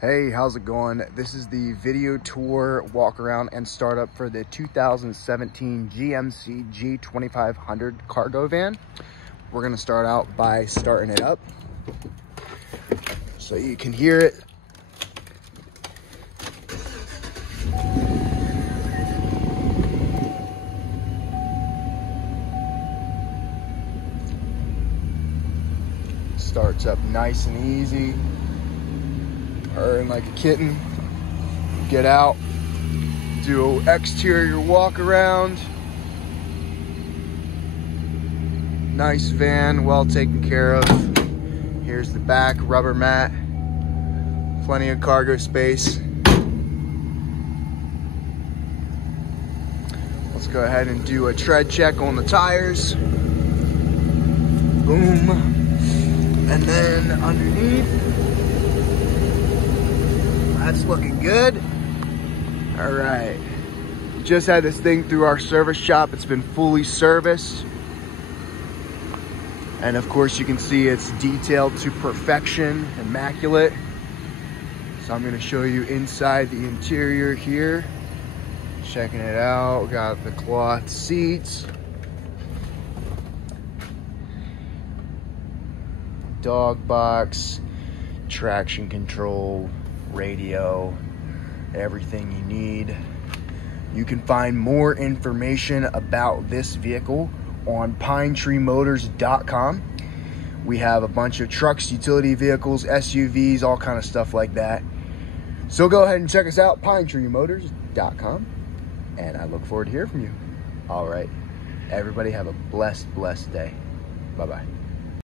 Hey, how's it going? This is the video tour, walk around, and startup for the 2017 GMC G2500 cargo van. We're gonna start out by starting it up so you can hear it. Starts up nice and easy. Purring like a kitten. Get out, do an exterior walk around. Nice van, well taken care of. Here's the back, rubber mat, plenty of cargo space. Let's go ahead and do a tread check on the tires. Boom. And then underneath, that's looking good. All right. Just had this thing through our service shop. It's been fully serviced. And of course you can see it's detailed to perfection, immaculate. So I'm gonna show you inside the interior here. Checking it out, got the cloth seats. Dog box, traction control, radio, everything you need. You can find more information about this vehicle on pinetreemotors.com. We have a bunch of trucks, utility vehicles, SUVs, all kind of stuff like that. So go ahead and check us out, pinetreemotors.com. And I look forward to hearing from you. All right, everybody have a blessed day. Bye-bye.